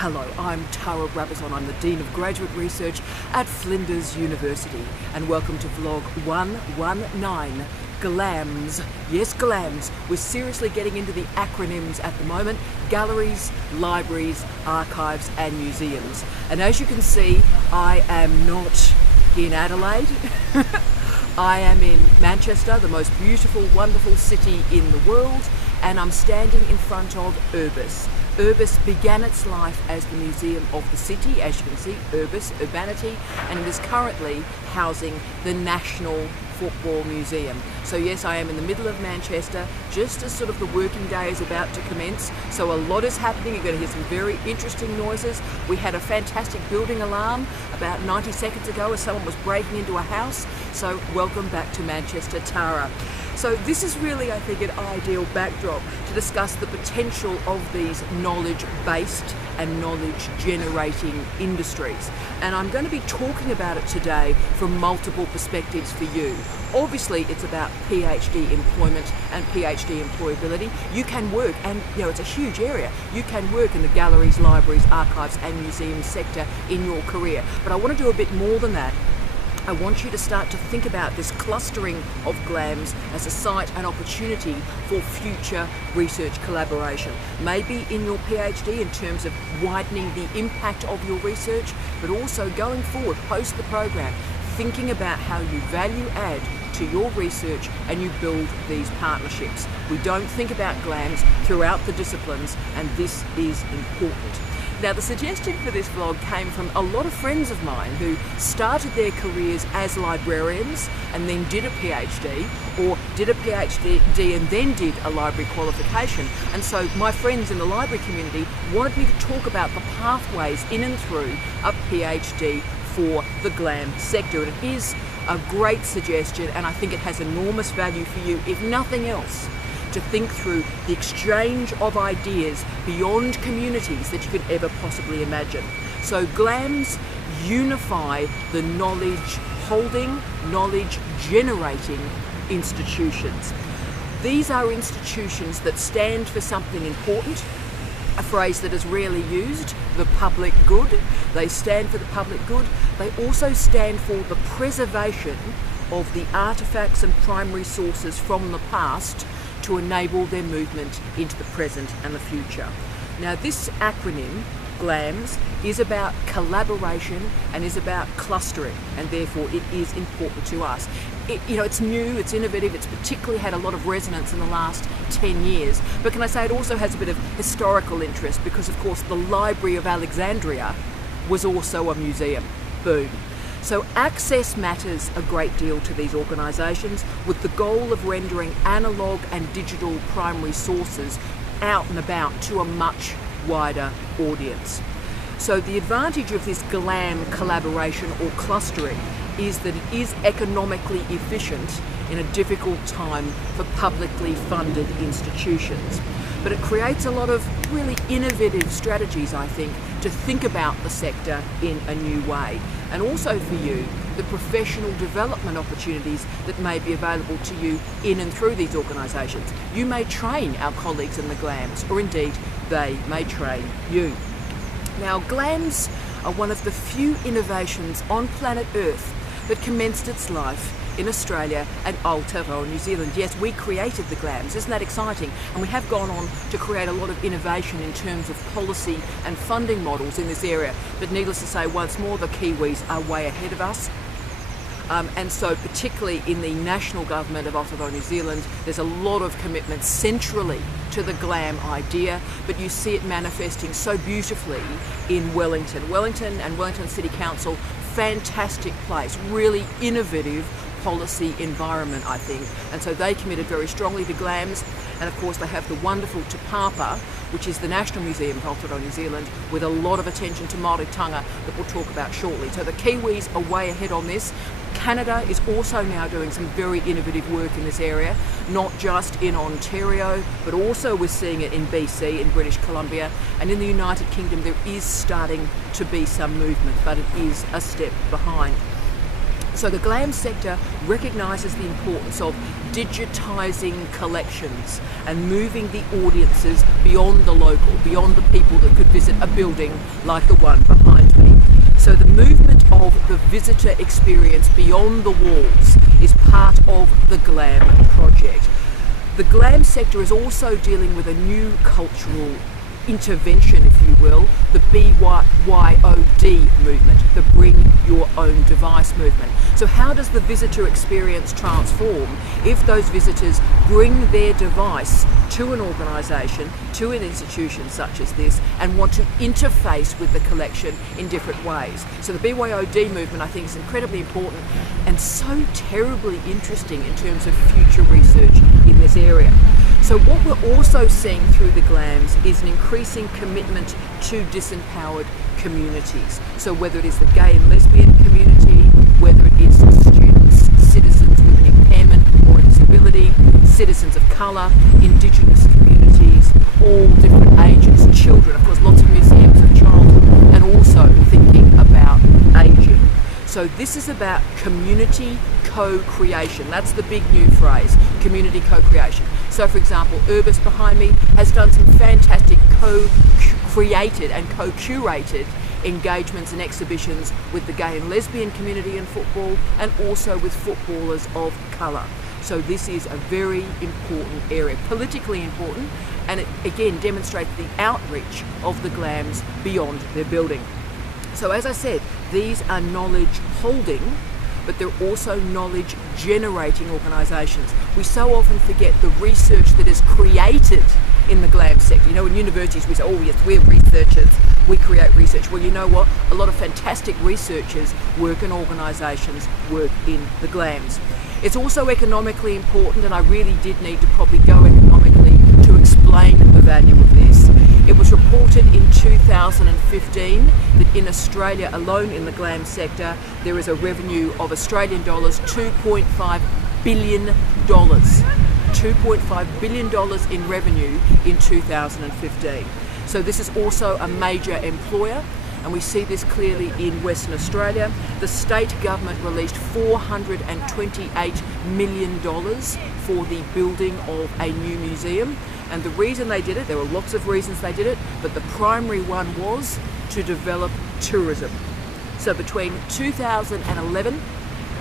Hello, I'm Tara Brabazon. I'm the Dean of Graduate Research at Flinders University, and welcome to vlog 119, GLAMs. Yes, GLAMs. We're seriously getting into the acronyms at the moment: galleries, libraries, archives and museums. And as you can see, I am not in Adelaide. I am in Manchester, the most beautiful, wonderful city in the world, and I'm standing in front of Urbis. Urbis began its life as the museum of the city, as you can see, Urbis, Urbanity, and it is currently housing the National Football Museum. So yes, I am in the middle of Manchester, just as sort of the working day is about to commence. So a lot is happening. You're going to hear some very interesting noises. We had a fantastic building alarm about 90 seconds ago as someone was breaking into a house. So welcome back to Manchester, Tara. So this is really, I think, an ideal backdrop to discuss the potential of these knowledge-based and knowledge-generating industries. And I'm going to be talking about it today from multiple perspectives for you. Obviously, it's about PhD employment and PhD employability. You can work, and it's a huge area. You can work in the galleries, libraries, archives and museum sector in your career. But I want to do a bit more than that. I want you to start to think about this clustering of GLAMs as a site and opportunity for future research collaboration. Maybe in your PhD in terms of widening the impact of your research, but also going forward post the program, thinking about how you value add to your research and you build these partnerships. We don't think about GLAMs throughout the disciplines, and this is important. Now, the suggestion for this vlog came from a lot of friends of mine who started their careers as librarians and then did a PhD, or did a PhD and then did a library qualification. And so my friends in the library community wanted me to talk about the pathways in and through a PhD for the GLAM sector. And it is a great suggestion, and I think it has enormous value for you, if nothing else, to think through the exchange of ideas beyond communities that you could ever possibly imagine. So GLAMs unify the knowledge holding, knowledge generating institutions. These are institutions that stand for something important, a phrase that is rarely used, the public good. They stand for the public good. They also stand for the preservation of the artifacts and primary sources from the past to enable their movement into the present and the future. Now, this acronym, GLAMs, is about collaboration and is about clustering, and therefore it is important to us. It's new, it's innovative, it's particularly had a lot of resonance in the last 10 years. But can I say it also has a bit of historical interest, because of course the Library of Alexandria was also a museum. Boom. So access matters a great deal to these organisations, with the goal of rendering analogue and digital primary sources out and about to a much wider audience. So the advantage of this GLAM collaboration or clustering is that it is economically efficient in a difficult time for publicly funded institutions. But it creates a lot of really innovative strategies, I think about the sector in a new way. And also for you, the professional development opportunities that may be available to you in and through these organisations. You may train our colleagues in the GLAMs, or indeed they may train you. Now, GLAMs are one of the few innovations on planet Earth that commenced its life in Australia and Aotearoa, New Zealand. Yes, we created the GLAMs. Isn't that exciting? And we have gone on to create a lot of innovation in terms of policy and funding models in this area. But needless to say, once more, the Kiwis are way ahead of us. And so particularly in the national government of Aotearoa, New Zealand, there's a lot of commitment centrally to the GLAM idea, but you see it manifesting so beautifully in Wellington. Wellington and Wellington City Council, fantastic place, really innovative policy environment, I think. And so they committed very strongly to GLAMs. And of course they have the wonderful Te Papa, which is the National Museum of Aotearoa, New Zealand, with a lot of attention to Māori tanga that we'll talk about shortly. So the Kiwis are way ahead on this. Canada is also now doing some very innovative work in this area, not just in Ontario, but also we're seeing it in BC, in British Columbia, and in the United Kingdom there is starting to be some movement, but it is a step behind. So the GLAM sector recognises the importance of digitising collections and moving the audiences beyond the local, beyond the people that could visit a building like the one behind me. So the movement of the visitor experience beyond the walls is part of the GLAM project. The GLAM sector is also dealing with a new cultural intervention, if you will, the BYOD movement, the Bring Your Own Device movement. So how does the visitor experience transform if those visitors bring their device to an organisation, to an institution such as this, and want to interface with the collection in different ways? So the BYOD movement, I think, is incredibly important and so terribly interesting in terms of future research in this area. So what we're also seeing through the GLAMs is an increasing commitment to disempowered communities. So whether it is the gay and lesbian community, whether it is students, citizens with an impairment or a disability, citizens of colour, Indigenous communities, all different ages, children, of course lots of museums of childhood, and also thinking about ageing. So this is about community co-creation. That's the big new phrase, community co-creation. So for example, Urbis behind me has done some fantastic co-created and co-curated engagements and exhibitions with the gay and lesbian community in football, and also with footballers of colour. So this is a very important area, politically important, and it again demonstrates the outreach of the GLAMs beyond their building. So as I said, these are knowledge holding, but they're also knowledge generating organisations. We so often forget the research that is created in the GLAM sector. You know, in universities we say, oh yes, we're researchers, we create research. Well, you know what? A lot of fantastic researchers work in organisations, work in the GLAMs. It's also economically important, and I really did need to probably go economically to explain the value of this. It was reported in 2015 that in Australia alone, in the GLAM sector, there is a revenue of Australian dollars $2.5 billion. $2.5 billion in revenue in 2015. So this is also a major employer, and we see this clearly in Western Australia. The state government released $428 million for the building of a new museum. And the reason they did it, there were lots of reasons they did it, but the primary one was to develop tourism. So between 2011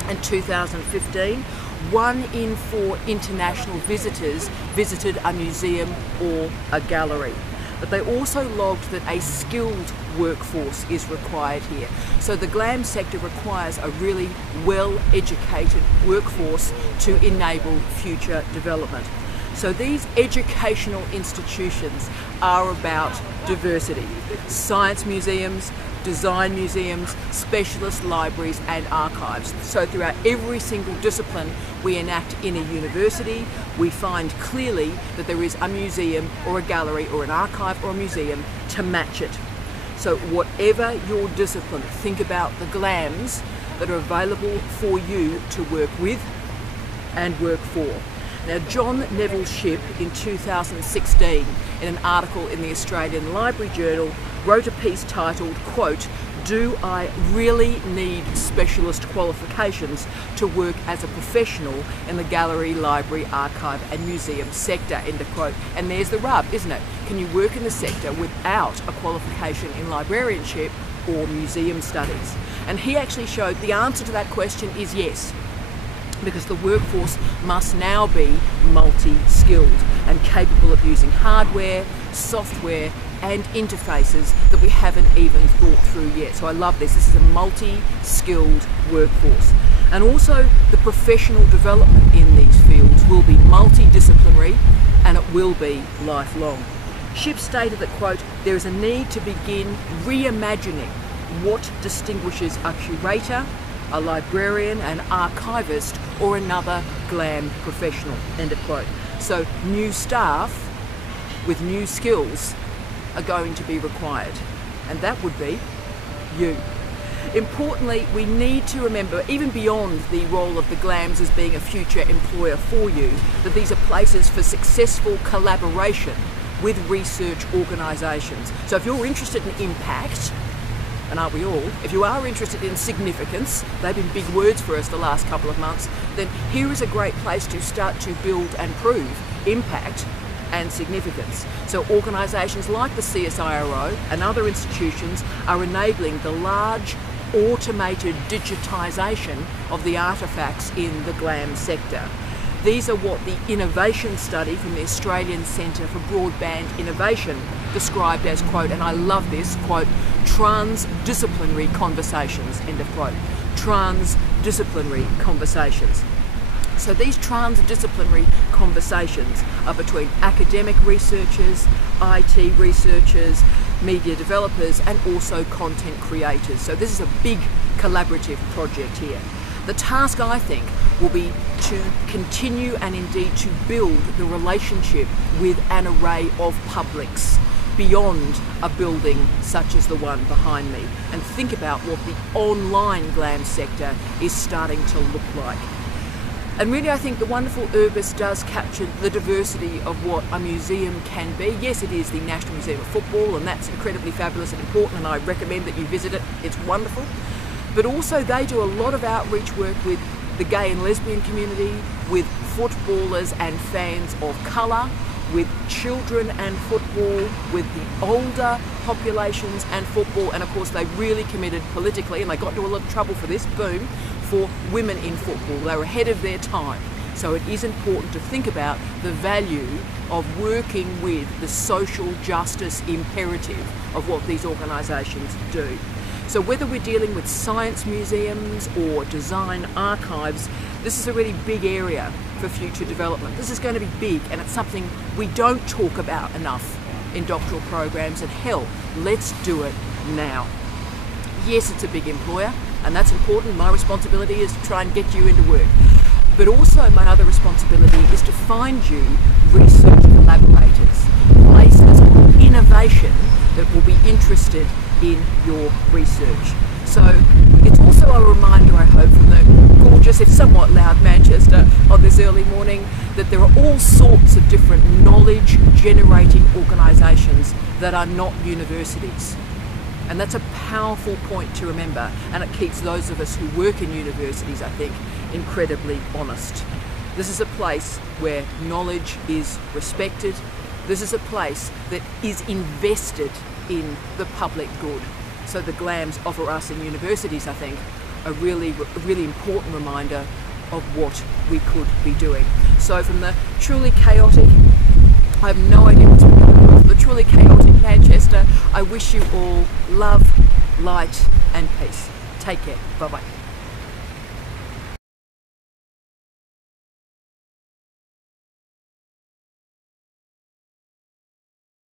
and 2015, 1 in 4 international visitors visited a museum or a gallery. But they also logged that a skilled workforce is required here. So the GLAM sector requires a really well-educated workforce to enable future development. So these educational institutions are about diversity. Science museums, design museums, specialist libraries and archives. So throughout every single discipline we enact in a university, we find clearly that there is a museum or a gallery or an archive or a museum to match it. So whatever your discipline, think about the GLAMs that are available for you to work with and work for. Now, John Neville Shipp in 2016, in an article in the Australian Library Journal, wrote a piece titled, quote, "Do I really need specialist qualifications to work as a professional in the gallery, library, archive and museum sector," end of quote. And there's the rub, isn't it? Can you work in the sector without a qualification in librarianship or museum studies? And he actually showed the answer to that question is yes, because the workforce must now be multi-skilled and capable of using hardware, software and interfaces that we haven't even thought through yet. So I love this. This is a multi-skilled workforce. And also the professional development in these fields will be multidisciplinary and it will be lifelong. Shipp stated that, quote, "There is a need to begin reimagining what distinguishes a curator, a librarian, an archivist or another GLAM professional," end of quote. So new staff with new skills are going to be required, and that would be you. Importantly, we need to remember, even beyond the role of the GLAMs as being a future employer for you, that these are places for successful collaboration with research organisations. So if you're interested in impact, and aren't we all? If you are interested in significance, they've been big words for us the last couple of months, then here is a great place to start to build and prove impact and significance. So organisations like the CSIRO and other institutions are enabling the large automated digitisation of the artefacts in the GLAM sector. These are what the innovation study from the Australian Centre for Broadband Innovation described as, quote, and I love this, quote, transdisciplinary conversations, end of quote, transdisciplinary conversations. So these transdisciplinary conversations are between academic researchers, IT researchers, media developers, and also content creators. So this is a big collaborative project here. The task, I think, will be to continue and indeed to build the relationship with an array of publics beyond a building such as the one behind me, and think about what the online GLAM sector is starting to look like. And really, I think the wonderful Urbis does capture the diversity of what a museum can be. Yes, it is the National Museum of Football, and that's incredibly fabulous and important, and I recommend that you visit it. It's wonderful. But also they do a lot of outreach work with the gay and lesbian community, with footballers and fans of colour, with children and football, with the older populations and football, and of course they really committed politically, and they got into a lot of trouble for this, boom, for women in football. They were ahead of their time. So it is important to think about the value of working with the social justice imperative of what these organisations do. So whether we're dealing with science museums or design archives, this is a really big area for future development. This is going to be big, and it's something we don't talk about enough in doctoral programs, and hell, let's do it now. Yes, it's a big employer, and that's important. My responsibility is to try and get you into work. But also my other responsibility is to find you research collaborators, places of innovation that will be interested in your research. So it's also a reminder, I hope, from the gorgeous, if somewhat loud Manchester on this early morning, that there are all sorts of different knowledge generating organisations that are not universities. And that's a powerful point to remember, and it keeps those of us who work in universities, I think, incredibly honest. This is a place where knowledge is respected. This is a place that is invested in the public good. So the GLAMs offer us in universities, I think, a really important reminder of what we could be doing. So from the truly chaotic, I have no idea what's going on, from the truly chaotic Manchester, I wish you all love, light and peace. Take care. Bye-bye.